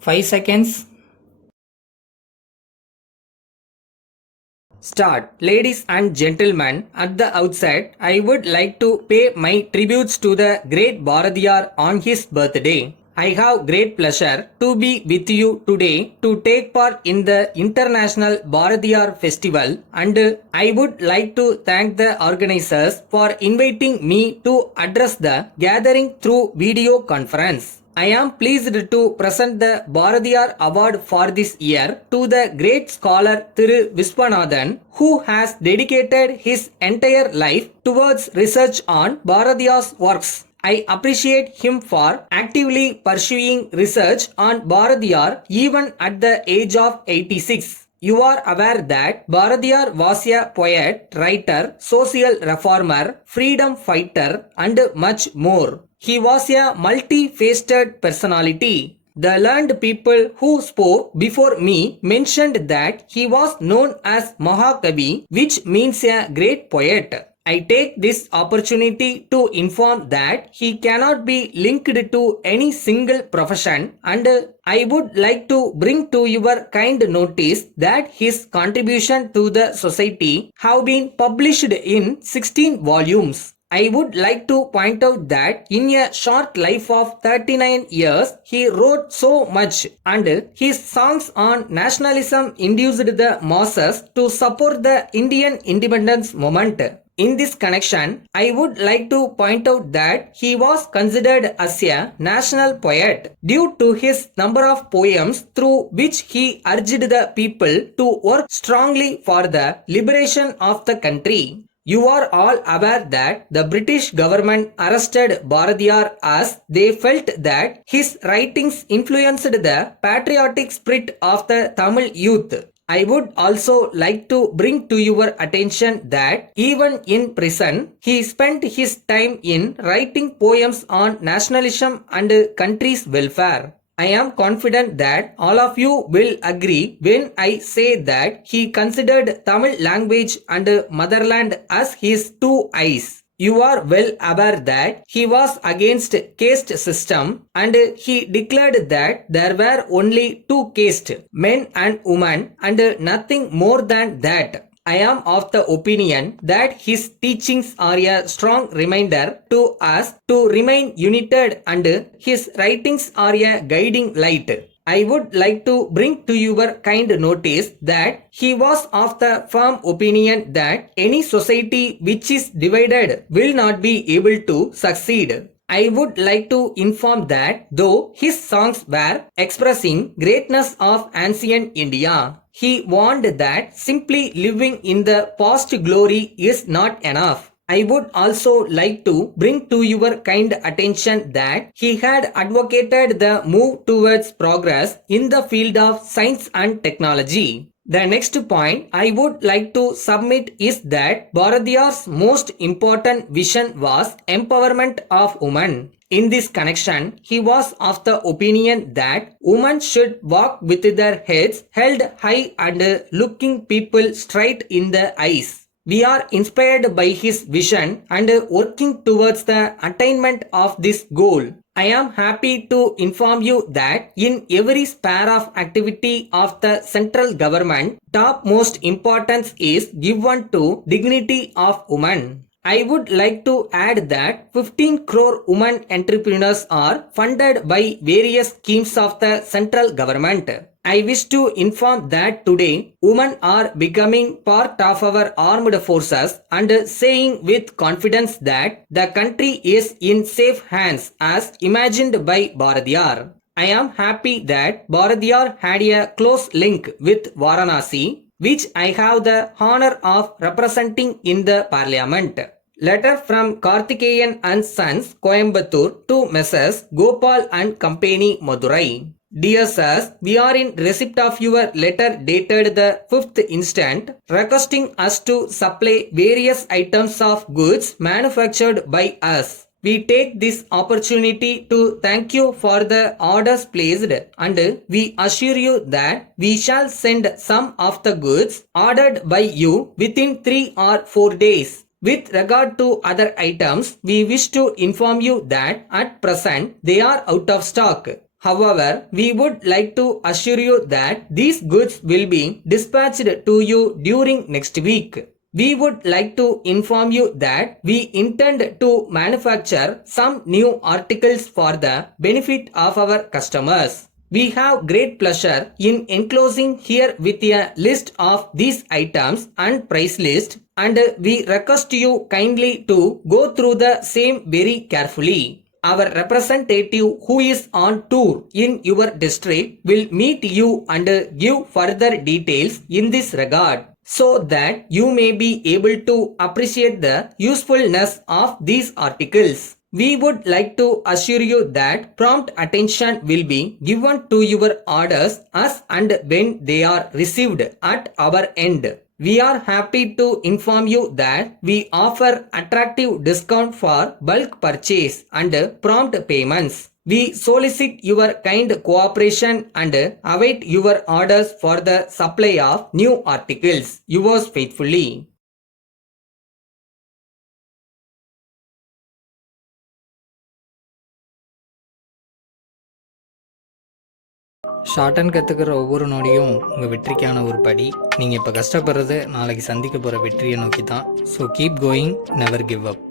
5 seconds. Start. Ladies and gentlemen, at the outset, I would like to pay my tributes to the great Bharatiyar on his birthday. I have great pleasure to be with you today to take part in the International Bharatiyar Festival, and I would like to thank the organizers for inviting me to address the gathering through video conference. I am pleased to present the Bharatiyar Award for this year to the great scholar Thiru Viswanathan, who has dedicated his entire life towards research on Bharatiyar's works. I appreciate him for actively pursuing research on Bharatiyar even at the age of 86. You are aware that Bharatiyar was a poet, writer, social reformer, freedom fighter, and much more. He was a multi-faceted personality. The learned people who spoke before me mentioned that he was known as Mahakavi, which means a great poet. I take this opportunity to inform that he cannot be linked to any single profession, and I would like to bring to your kind notice that his contribution to the society have been published in 16 volumes. I would like to point out that in a short life of 39 years, he wrote so much, and his songs on nationalism induced the masses to support the Indian independence movement. In this connection, I would like to point out that he was considered as a national poet due to his number of poems through which he urged the people to work strongly for the liberation of the country. You are all aware that the British government arrested Bharatiyar as they felt that his writings influenced the patriotic spirit of the Tamil youth. I would also like to bring to your attention that even in prison, he spent his time in writing poems on nationalism and country's welfare. I am confident that all of you will agree when I say that he considered Tamil language and motherland as his two eyes. You are well aware that he was against caste system, and he declared that there were only two castes, men and women, and nothing more than that. I am of the opinion that his teachings are a strong reminder to us to remain united, and his writings are a guiding light. I would like to bring to your kind notice that he was of the firm opinion that any society which is divided will not be able to succeed. I would like to inform that though his songs were expressing greatness of ancient India, he warned that simply living in the past glory is not enough. I would also like to bring to your kind attention that he had advocated the move towards progress in the field of science and technology. The next point I would like to submit is that Bharatiyar's most important vision was empowerment of women. In this connection, he was of the opinion that women should walk with their heads held high and looking people straight in the eyes. We are inspired by his vision and working towards the attainment of this goal. I am happy to inform you that in every sphere of activity of the central government, topmost importance is given to dignity of women. I would like to add that 15 crore women entrepreneurs are funded by various schemes of the central government. I wish to inform that today women are becoming part of our armed forces and saying with confidence that the country is in safe hands as imagined by Bharatiyar. I am happy that Bharatiyar had a close link with Varanasi, which I have the honor of representing in the parliament. Letter from Karthikeyan and Sons, Coimbatore to Messrs. Gopal and Company, Madurai. Dear Sirs, we are in receipt of your letter dated the 5th instant, requesting us to supply various items of goods manufactured by us. We take this opportunity to thank you for the orders placed, and we assure you that we shall send some of the goods ordered by you within 3 or 4 days. With regard to other items, we wish to inform you that at present they are out of stock. However, we would like to assure you that these goods will be dispatched to you during next week. We would like to inform you that we intend to manufacture some new articles for the benefit of our customers. We have great pleasure in enclosing here with a list of these items and price list, and we request you kindly to go through the same very carefully. Our representative who is on tour in your district will meet you and give further details in this regard, so that you may be able to appreciate the usefulness of these articles. We would like to assure you that prompt attention will be given to your orders as and when they are received at our end. We are happy to inform you that we offer attractive discount for bulk purchase and prompt payments. We solicit your kind cooperation and await your orders for the supply of new articles. Yours faithfully. Short and கற்றுக்கிற ஒவ்வொரு நொடியும் உங்கள் வெற்றிக்கான ஒரு படி. நீங்கள் இப்போ கஷ்டப்படுறது நாளைக்கு சந்திக்க போகிற வெற்றியை நோக்கி தான். So keep going, never give up.